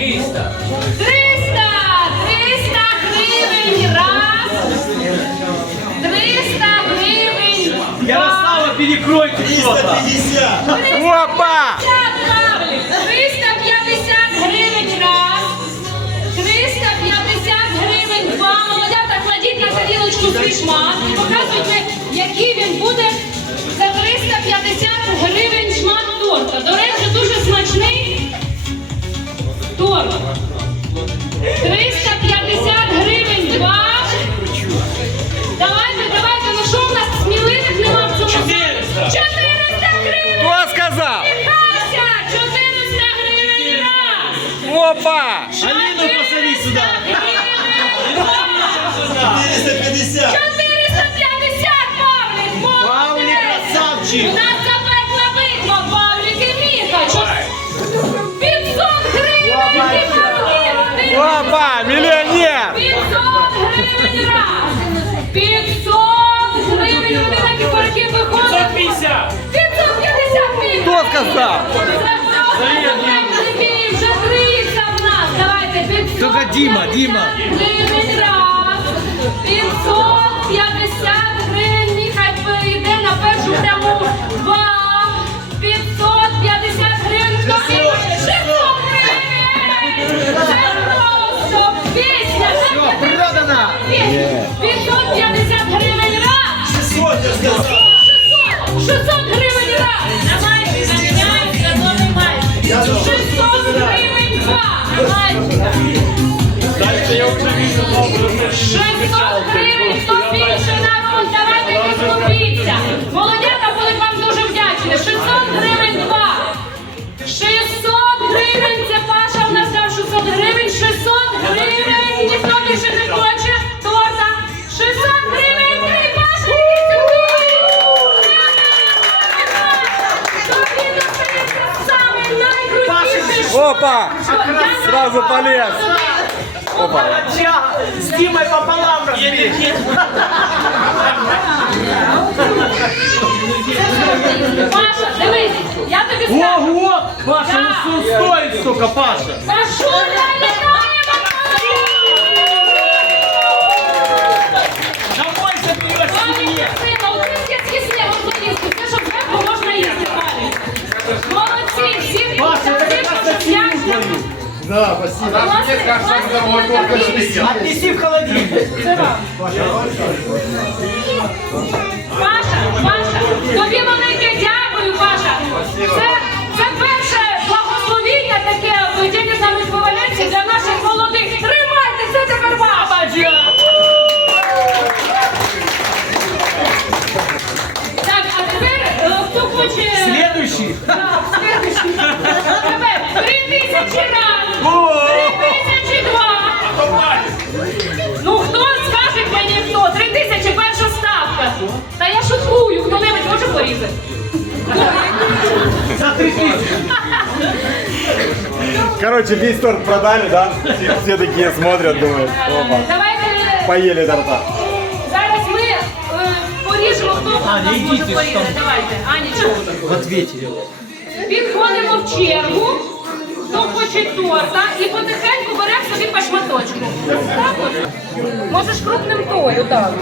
300. 300! 300 гривень раз! 300 гривень два! Ярослава, перекройте что-то. 350. Опа! 350 350 гривень раз! 350 гривень два! Молодята, кладіть на тарілочку свій шмат і показуйте, який він буде за 350 гривень шмат торта. До речі, дуже смачний торт. 350 гривень два. Давайте, давайте, ну що в нас сміливих нема в цьому? 400. 400 гривень! Хто сказав? Кася, 400 гривень раз! Опа! Алину посади сюда. 450. 450, Павлік! молодець! Павлік, красавчик! Сказав? Вже криється в нас. Давайте 500 Тільки Діма, Діма. гривень раз. 550 Давайте. Дальше Опа! Сразу полез. Опа! Ча, с Димой пополам разбили. Паша, дивись, я тобі скажу. Ого! Паша, ну что стоит столько, Паша? Пашу, Домой заберешь себе. Молодці, всі Паша, это как раз звоню. Да, спасибо. Отнеси в холодильник. Паша, Паша, тобі велике дякую, Паша. Це, це перше благословіння таке в денежному еквіваленті для наших молодих. Тримайте, це тепер ваше. Так, а тепер е, хто хоче... Следующий. Так, следующий. Тепер три тисячі раз. О! Три тисячі два. Ну хто скаже мені хто? Три тисячі перша ставка. Та я шуткую, хто-небудь може порізати. За три тысячи. Короче, весь торт продали, да? Все, все такие смотрят, думают, опа. Давайте Поели торта. зараз ми е, поріжемо, хто з Аня, нас може порізати. Давайте, Анічка. В ответе. Підходимо в чергу. Хто торта і потихеньку беремо собі по шматочку. Так от. Можеш крупним тою, так.